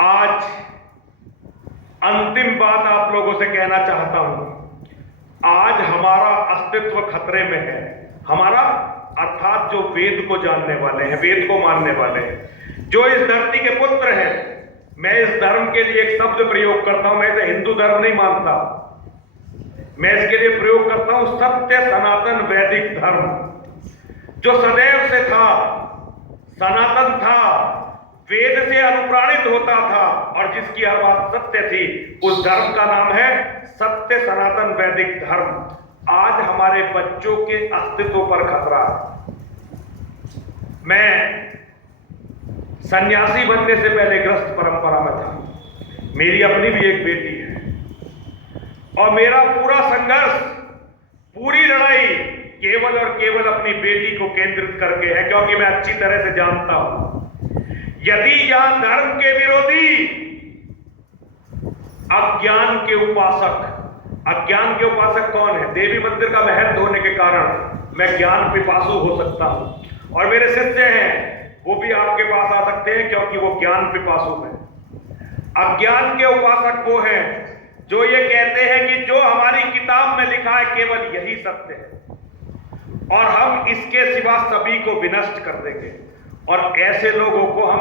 आज अंतिम बात आप लोगों से कहना चाहता हूं। आज हमारा अस्तित्व खतरे में है। हमारा अर्थात जो वेद को जानने वाले हैं, वेद को मानने वाले हैं, जो इस धरती के पुत्र हैं। मैं इस धर्म के लिए एक शब्द प्रयोग करता हूं। मैं इसे हिंदू धर्म नहीं मानता, मैं इसके लिए प्रयोग करता हूं सत्य सनातन वैदिक धर्म, जो सदैव से था, सनातन था, वेद से अनुप्राणित होता था और जिसकी हर बात सत्य थी। उस धर्म का नाम है सत्य सनातन वैदिक धर्म। आज हमारे बच्चों के अस्तित्व पर खतरा है। मैं सन्यासी बनने से पहले ग्रस्त परंपरा में था। मेरी अपनी भी एक बेटी है और मेरा पूरा संघर्ष, पूरी लड़ाई केवल और केवल अपनी बेटी को केंद्रित करके है, क्योंकि मैं अच्छी तरह से जानता हूं यदि यहां धर्म के विरोधी, अज्ञान के उपासक कौन है? देवी मंदिर का महंत होने के कारण मैं ज्ञान पिपासु हो सकता हूं और मेरे शिष्य हैं वो भी आपके पास आ सकते हैं, क्योंकि वो ज्ञान पिपासु हैं। अज्ञान के उपासक वो हैं जो ये कहते हैं कि जो हमारी किताब में लिखा है केवल यही सत्य है और हम इसके सिवा सभी को विनष्ट कर देंगे। और ऐसे लोगों को हम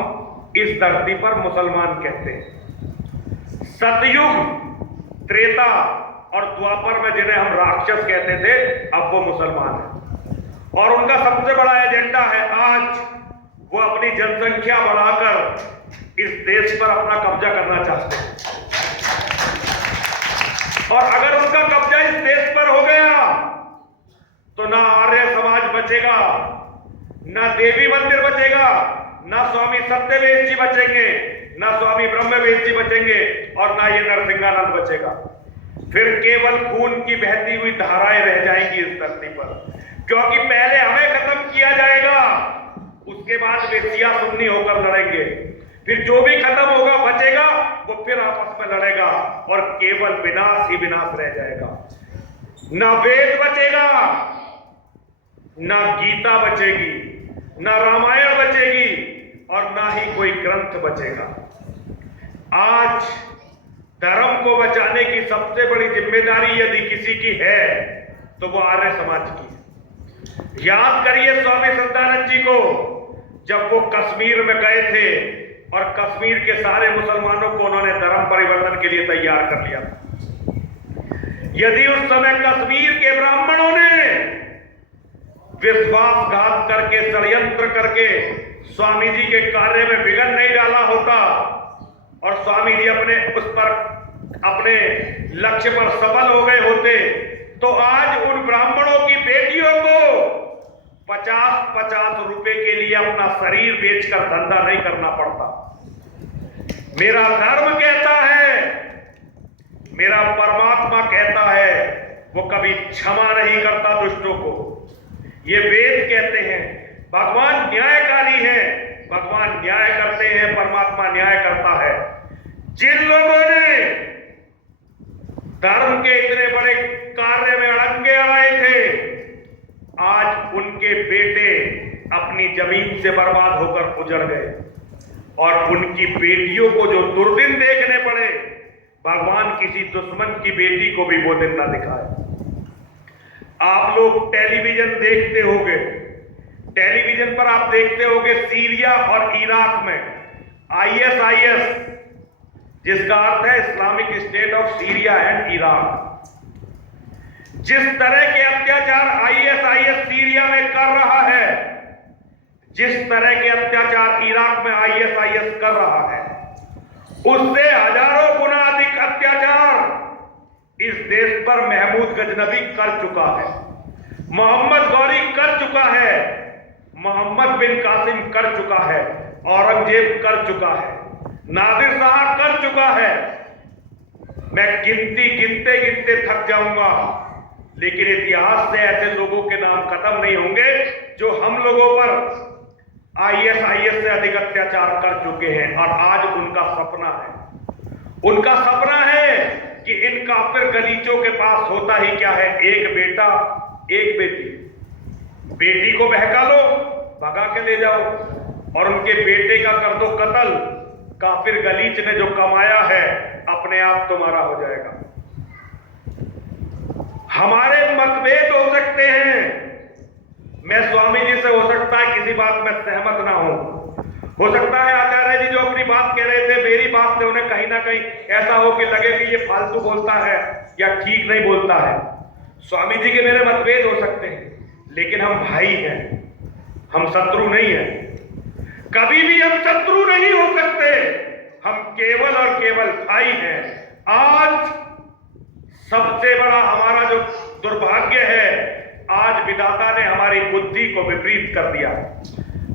इस धरती पर मुसलमान कहते हैं। सतयुग, त्रेता और द्वापर में जिन्हें हम राक्षस कहते थे, अब वो मुसलमान हैं और उनका सबसे बड़ा एजेंडा है आज वो अपनी जनसंख्या बढ़ाकर इस देश पर अपना कब्जा करना चाहते हैं। और अगर उनका कब्जा इस देश पर हो गया तो ना आर्य समाज बचेगा, ना देवी मंदिर बचेगा, ना स्वामी सत्यवेद जी बचेंगे, ना स्वामी ब्रह्मवेद जी बचेंगे और ना ये नरसिंहानंद बचेगा। फिर केवल खून की बहती हुई धाराएं रह जाएंगी इस धरती पर, क्योंकि पहले हमें खत्म किया जाएगा, उसके बाद वे सिया सुन्नी होकर लड़ेंगे। फिर जो भी खत्म होगा बचेगा वो फिर आपस में लड़ेगा और केवल विनाश ही विनाश रह जाएगा। ना वेद बचेगा, ना गीता बचेगी, ना रामायण बचेगी और ना ही कोई ग्रंथ बचेगा। आज धर्म को बचाने की सबसे बड़ी जिम्मेदारी यदि किसी की है तो वो आर्य समाज की है। याद करिए स्वामी श्रद्धानंद जी को, जब वो कश्मीर में गए थे और कश्मीर के सारे मुसलमानों को उन्होंने धर्म परिवर्तन के लिए तैयार कर लिया। यदि उस समय कश्मीर के ब्राह्मणों ने विश्वासघात करके, षड्यंत्र करके स्वामी जी के कार्य में विघ्न नहीं डाला होता और स्वामी जी अपने लक्ष्य पर सफल हो गए होते, तो आज उन ब्राह्मणों की बेटियों को 50-50 रुपए के लिए अपना शरीर बेचकर धंधा नहीं करना पड़ता। मेरा धर्म कहता है, मेरा परमात्मा कहता है, वो कभी क्षमा नहीं करता दुष्टों को। ये वेद कहते हैं। भगवान न्यायकारी है, भगवान न्याय करते हैं, परमात्मा न्याय करता है। जिन लोगों ने धर्म के इतने बड़े कार्य में अड़ंगे अड़ाए थे, आज उनके बेटे अपनी जमीन से बर्बाद होकर गुजर गए और उनकी बेटियों को जो दुर्दिन देखने पड़े, भगवान किसी दुश्मन की बेटी को भी वो दिन ना दिखाए। आप लोग टेलीविजन देखते होंगे, टेलीविजन पर आप देखते होंगे सीरिया और इराक में ISIS, जिसका अर्थ है Islamic state of Syria and Iraq, जिस तरह के अत्याचार ISIS सीरिया में कर रहा है, जिस तरह के अत्याचार इराक में ISIS कर रहा है, उससे हजारों गुना अधिक अत्याचार इस देश पर महमूद गजनबी कर चुका है, मोहम्मद गौरी कर चुका है, मोहम्मद बिन कासिम कर चुका है, औरंगजेब कर चुका है, नादिर शाह कर चुका है। मैं गिनते गिनते थक जाऊंगा, लेकिन इतिहास से ऐसे लोगों के नाम खत्म नहीं होंगे जो हम लोगों पर ISIS से अधिक अत्याचार कर चुके हैं। और आज उनका सपना है कि इन काफिर गलीचों के पास होता ही क्या है, एक बेटा एक बेटी। बेटी को बहका लो, भगा के ले जाओ और उनके बेटे का कर दो कत्ल, काफिर गलीच ने जो कमाया है अपने आप तुम्हारा हो जाएगा। हमारे मतभेद हो सकते हैं, मैं स्वामी जी से हो सकता है किसी बात में सहमत ना हूं, हो सकता है आचार्य जी जो अपनी बात कह रहे थे मेरी बात से उन्हें कहीं ना कहीं ऐसा हो कि लगे कि ये फालतू बोलता है या ठीक नहीं बोलता है। स्वामी जी के मेरे मतभेद हो सकते हैं, लेकिन हम भाई हैं, हम शत्रु नहीं हैं, कभी भी हम शत्रु नहीं हो सकते, हम केवल और केवल भाई हैं। आज सबसे बड़ा हमारा जो दुर्भाग्य है, आज विधाता ने हमारी बुद्धि को विपरीत कर दिया।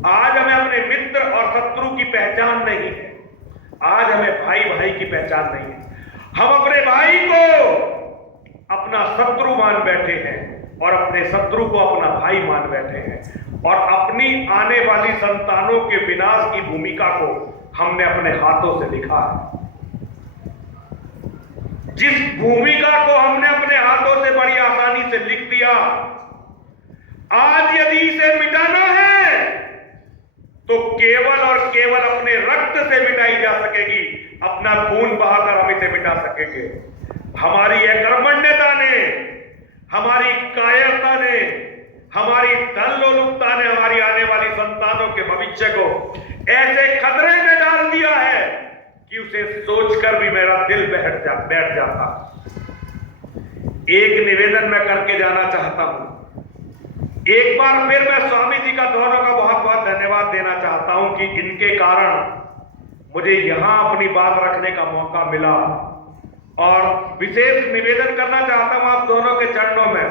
आज हमें अपने मित्र और शत्रु की पहचान नहीं है, आज हमें भाई भाई की पहचान नहीं है। हम अपने भाई को अपना शत्रु मान बैठे हैं और अपने शत्रु को अपना भाई मान बैठे हैं, और अपनी आने वाली संतानों के विनाश की भूमिका को हमने अपने हाथों से लिखा है। जिस भूमिका को हमने अपने हाथों से बड़ी आसानी से लिख दिया, आज यदि इसे मिटाना है तो केवल और केवल अपने रक्त से मिटाई जा सकेगी, अपना खून बहाकर हम इसे मिटा सकेंगे। हमारी अकर्मण्यता ने, हमारी कायरता ने, हमारी धन लोलुपता ने हमारी आने वाली संतानों के भविष्य को ऐसे खतरे में डाल दिया है कि उसे सोचकर भी मेरा दिल बैठ जाता। एक निवेदन मैं करके जाना चाहता हूं, एक बार फिर मैं स्वामी जी का दोनों का बहुत बहुत धन्यवाद देना चाहता हूं कि इनके कारण मुझे यहां अपनी बात रखने का मौका मिला, और विशेष निवेदन करना चाहता हूं आप दोनों के चरणों में,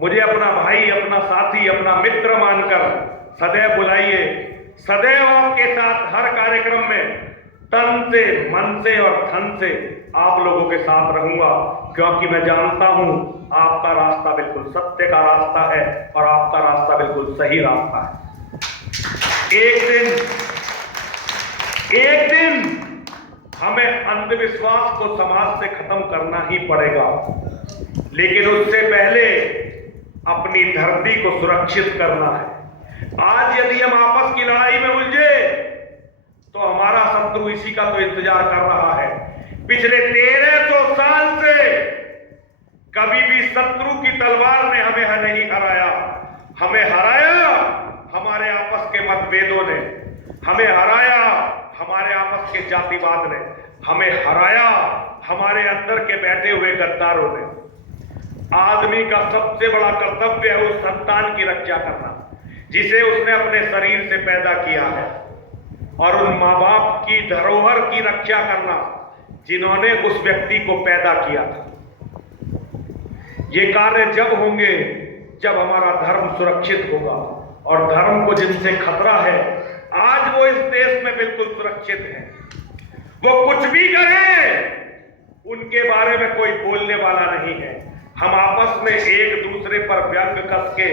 मुझे अपना भाई, अपना साथी, अपना मित्र मानकर सदैव बुलाइए। सदैव आपके साथ हर कार्यक्रम में तन से, मन से और धन से आप लोगों के साथ रहूंगा, क्योंकि मैं जानता हूं आपका रास्ता बिल्कुल सत्य का रास्ता है और आपका रास्ता बिल्कुल सही रास्ता है। एक दिन हमें अंधविश्वास को समाज से खत्म करना ही पड़ेगा, लेकिन उससे पहले अपनी धरती को सुरक्षित करना है। आज यदि हम आपस की लड़ाई में उलझे तो हमारा शत्रु इसी का तो इंतजार कर रहा है। पिछले 1300 साल से कभी भी शत्रु की तलवार ने हमें नहीं हराया। हमें हराया हमारे आपस के मतभेदों ने, हमें हराया हमारे आपस के जातिवाद ने, हमें हराया हमारे अंदर के बैठे हुए गद्दारों ने। आदमी का सबसे बड़ा कर्तव्य है उस संतान की रक्षा करना जिसे उसने अपने शरीर से पैदा किया है, और उन माँ बाप की धरोहर की रक्षा करना जिन्होंने उस व्यक्ति को पैदा किया था। ये कार्य जब होंगे जब हमारा धर्म सुरक्षित होगा, और धर्म को जिनसे खतरा है आज वो इस देश में बिल्कुल सुरक्षित है। वो कुछ भी करें उनके बारे में कोई बोलने वाला नहीं है। हम आपस में एक दूसरे पर व्यंग कस के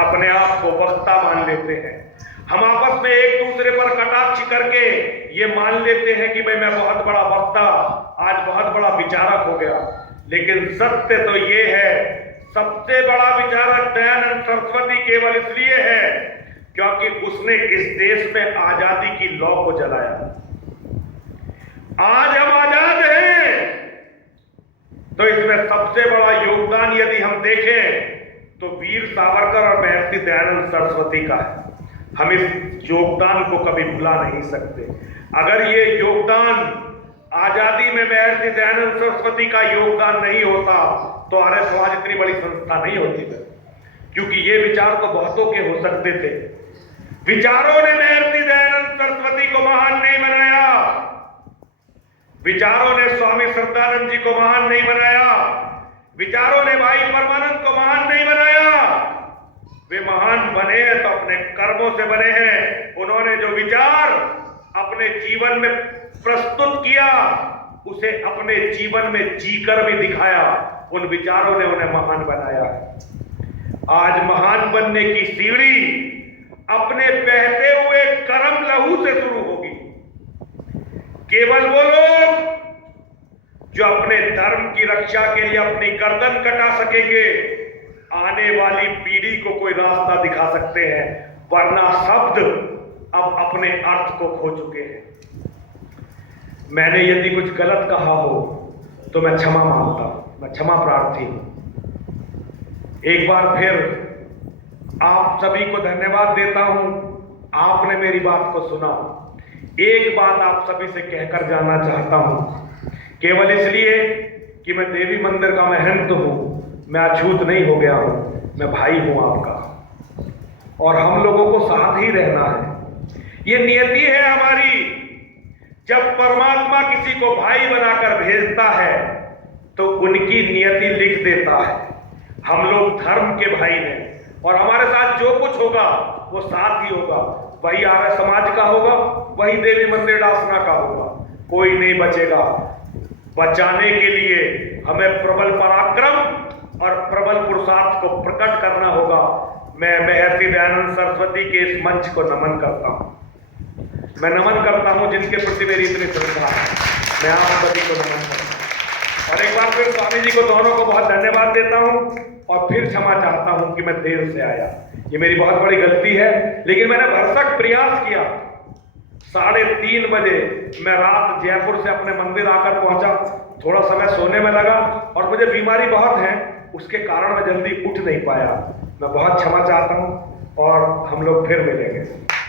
अपने आप को वक्ता मान लेते हैं, हम आपस में एक दूसरे पर कटाक्ष करके ये मान लेते हैं कि भाई मैं बहुत बड़ा वक्ता, आज बहुत बड़ा विचारक हो गया। लेकिन सत्य तो ये है, सबसे बड़ा विचारक दयानंद सरस्वती केवल इसलिए है क्योंकि उसने इस देश में आजादी की लौ को जलाया। आज हम आजाद हैं तो इसमें सबसे बड़ा योगदान यदि हम देखें तो वीर सावरकर और महर्षि दयानंद सरस्वती का है। हम इस योगदान को कभी भुला नहीं सकते। अगर ये योगदान आजादी में महर्षि दयानंद सरस्वती का योगदान नहीं होता तो आर्य समाज इतनी बड़ी संस्था नहीं होती थी, क्योंकि ये विचार तो बहुतों के हो सकते थे। विचारों ने महर्षि दयानंद सरस्वती को महान नहीं बनाया, विचारों ने स्वामी श्रद्धानंद जी को महान नहीं बनाया, विचारों ने भाई परमानंद को महान नहीं बनाया। वे महान बने हैं तो अपने कर्मों से बने हैं। उन्होंने जो विचार अपने जीवन में प्रस्तुत किया उसे अपने जीवन में जीकर भी दिखाया, उन विचारों ने उन्हें महान बनाया। आज महान बनने की सीढ़ी अपने बहते हुए कर्म लहू से शुरू होगी। केवल वो लोग जो अपने धर्म की रक्षा के लिए अपनी गर्दन कटा सकेंगे आने वाली पीढ़ी को कोई रास्ता दिखा सकते हैं, वरना शब्द अब अपने अर्थ को खो चुके हैं। मैंने यदि कुछ गलत कहा हो तो मैं क्षमा मांगता हूं, मैं क्षमा प्रार्थी हूं। एक बार फिर आप सभी को धन्यवाद देता हूं, आपने मेरी बात को सुना। एक बात आप सभी से कहकर जाना चाहता हूं, केवल इसलिए कि मैं देवी मंदिर का महंत हूं, मैं अछूत नहीं हो गया हूं, मैं भाई हूं आपका, और हम लोगों को साथ ही रहना है। ये नियति है हमारी। जब परमात्मा किसी को भाई बनाकर भेजता है तो उनकी नियति लिख देता है। हम लोग धर्म के भाई हैं और हमारे साथ जो कुछ होगा वो साथ ही होगा। वही आर्य समाज का होगा, वही देवी मंदिर डासना का होगा, कोई नहीं बचेगा। बचाने के लिए हमें प्रबल पराक्रम और प्रबल पुरुषार्थ को प्रकट करना होगा। मैं महर्षि दयानंद सरस्वती के इस मंच को नमन करता हूं। मैं नमन करता हूं जिनके प्रति मेरी इतनी श्रद्धा है। मैं आप सभी को नमन करता हूं और एक बार फिर स्वामी जी को दोनों को बहुत धन्यवाद देता हूं और फिर क्षमा चाहता हूं कि मैं देर से आया। ये मेरी बहुत बड़ी गलती है, लेकिन मैंने भरसक प्रयास किया। 3:30 बजे मैं रात जयपुर से अपने मंदिर आकर पहुंचा। थोड़ा समय सोने में लगा और मुझे बीमारी बहुत है, उसके कारण मैं जल्दी उठ नहीं पाया। मैं बहुत क्षमा चाहता हूं और हम लोग फिर मिलेंगे।